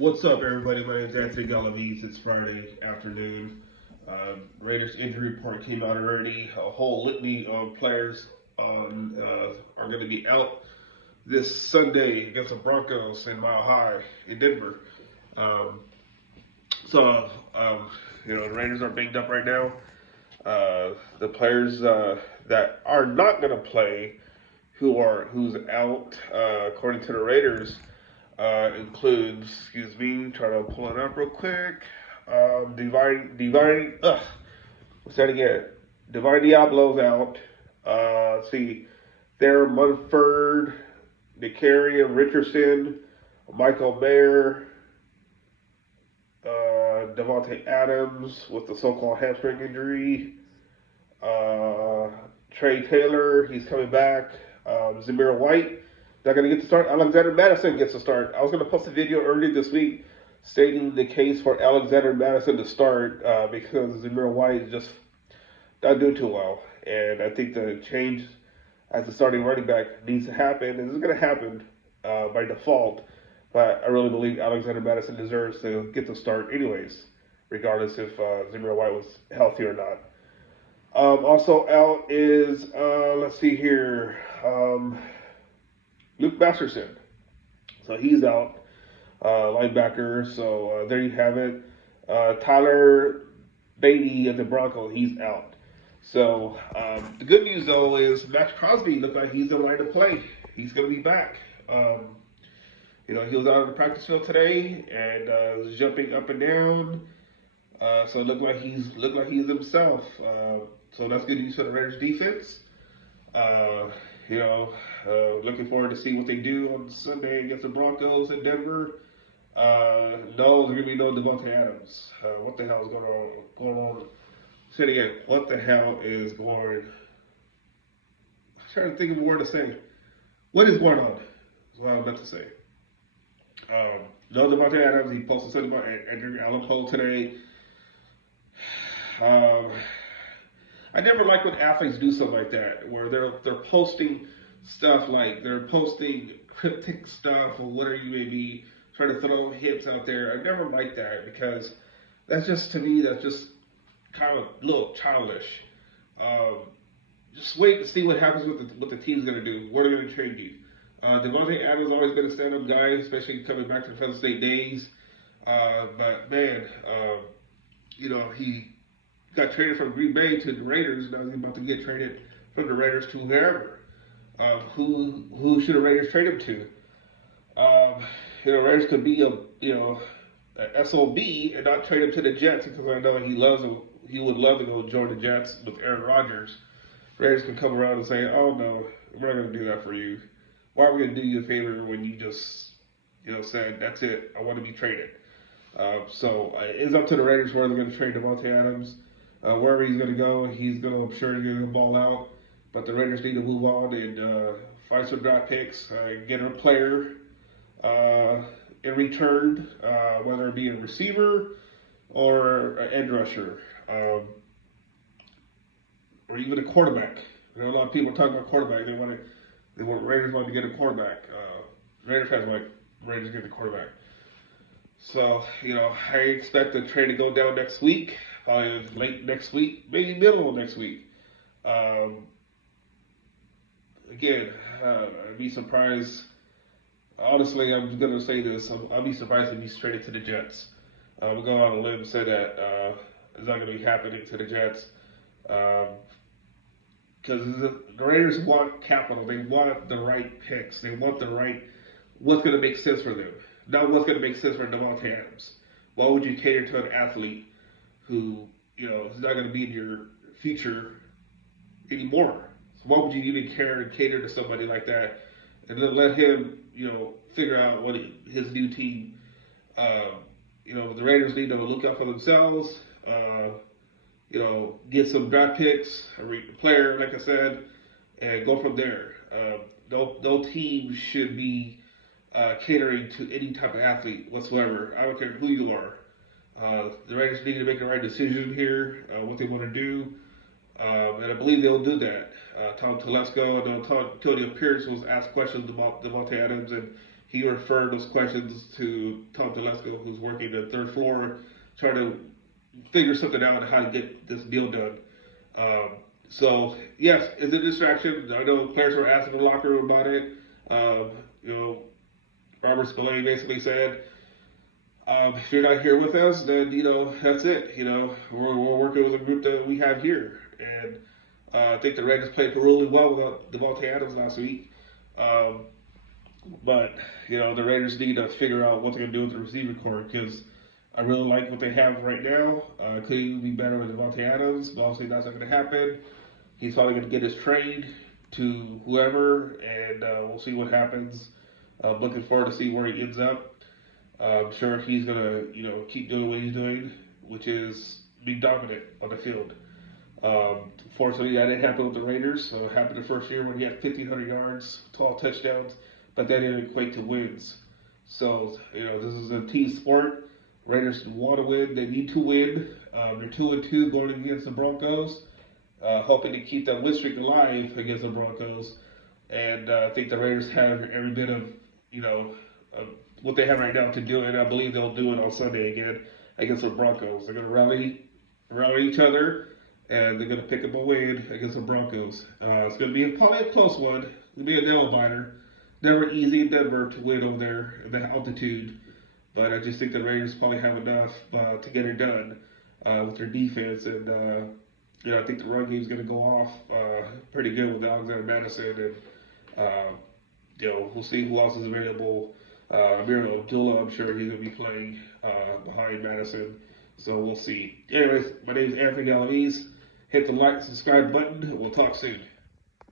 What's up, everybody? My name is Anthony Galaviz. It's Friday afternoon. Raiders injury report came out already. A whole litany of players are going to be out this Sunday against the Broncos in Mile High in Denver. Um, so, the Raiders are banged up right now. The players that are not going to play, who's out, according to the Raiders, includes, excuse me, try to pull it up real quick. What's that again? Divine Diablo's out. Let's see, there, Munford, Nicarian, Richardson, Michael Mayer, Devontae Adams with the so-called hamstring injury. Trey Taylor, he's coming back. Zamir White, not going to get to start. Alexander Madison gets to start. I was going to post a video earlier this week stating the case for Alexander Madison to start because Zamir White is just not doing too well. And I think the change as the starting running back needs to happen. And this is going to happen by default. But I really believe Alexander Madison deserves to get the start anyways, regardless if Zamir White was healthy or not. Also out is, let's see here, Luke Masterson. So he's out, linebacker. So there you have it. Tyler Beatty at the Broncos, he's out. So the good news, though, is Max Crosby looked like he's in line to play. He's going to be back. He was out on the practice field today and was jumping up and down. So it looked like he's himself. So that's good news for the Raiders defense. Looking forward to see what they do on Sunday against the Broncos in Denver. No, there's gonna be no Devontae Adams. What the hell is going on? Say it again. What the hell is going? I'm trying to think of a word to say. What is going on? Is what I was about to say. No Devontae Adams. He posted something about Andrew Allan Poe today. I never like when athletes do something like that, where they're posting stuff like they're posting cryptic stuff or whatever you may be, trying to throw hits out there. I never like that because that's just, to me, that's just kind of a little childish. Just wait and see what happens with the team's going to do. Where they're going to trade you. Devontae Adams has always been a stand-up guy, especially coming back to the Fresno State days. But man, he got traded from Green Bay to the Raiders. Now he's about to get traded from the Raiders to wherever. Who should the Raiders trade him to? Raiders could be a SOB and not trade him to the Jets because I know he would love to go join the Jets with Aaron Rodgers. Raiders can come around and say, "Oh no, we're not going to do that for you. Why are we going to do you a favor when you just said that's it? I want to be traded." So it's up to the Raiders where they're going to trade Devontae Adams. Wherever he's going to go, I'm sure he's going to ball out. But the Raiders need to move on and find some draft picks, get a player in return, whether it be a receiver or an edge rusher, or even a quarterback. A lot of people talking about quarterback. Raiders want to get a quarterback. Raiders fans want Raiders to get a quarterback. So, I expect the trade to go down next week, probably late next week, maybe middle of next week. Again, I'd be surprised. Honestly, I'm going to say this. I'll be surprised if he's traded to the Jets. We'll go on a limb and say that it's not going to be happening to the Jets. Because the Raiders want capital. They want the right picks. They want what's going to make sense for them. Not what's going to make sense for Devontae Adams. Why would you cater to an athlete who, is not going to be in your future anymore? So why would you even care and cater to somebody like that and then let him, figure out what his new team, the Raiders need to look out for themselves, get some draft picks, a player, like I said, and go from there. No team should be catering to any type of athlete whatsoever. I don't care who you are. The Raiders need to make the right decision here, what they want to do, and I believe they'll do that. Tom Telesco and Antonio Pierce was asked questions about Devontae Adams, and he referred those questions to Tom Telesco, who's working the third floor, trying to figure something out on how to get this deal done. So yes, it's a distraction. I know players were asking the locker room about it. You know, Robert Spillane basically said, if you're not here with us, then that's it. We're working with a group that we have here, and I think the Raiders played really well without Devontae Adams last week. But the Raiders need to figure out what they're gonna do with the receiving core because I really like what they have right now. Could even be better with Devontae Adams, but obviously that's not gonna happen. He's probably gonna get his trade to whoever, and we'll see what happens. I'm looking forward to see where he ends up. I'm sure he's gonna, keep doing what he's doing, which is be dominant on the field. Fortunately, that didn't happen with the Raiders. So it happened the first year when he had 1,500 yards, 12 touchdowns, but that didn't equate to wins. So this is a team sport. Raiders want to win. They need to win. They're 2-2 going against the Broncos, hoping to keep that win streak alive against the Broncos. And I think the Raiders have every bit of what they have right now to do it. I believe they'll do it on Sunday again against the Broncos. They're going to rally each other, and they're going to pick up a win against the Broncos. It's going to be probably a close one. It's going to be a nail biter. Never easy in Denver to win over there at the altitude, but I just think the Raiders probably have enough to get it done with their defense, and I think the run game is going to go off pretty good with Alexander Madison, and we'll see who else is available. Amir Abdullah, I'm sure he's going to be playing behind Madison, so we'll see. Anyways, my name is Anthony Galaviz. Hit the like, subscribe button, and we'll talk soon.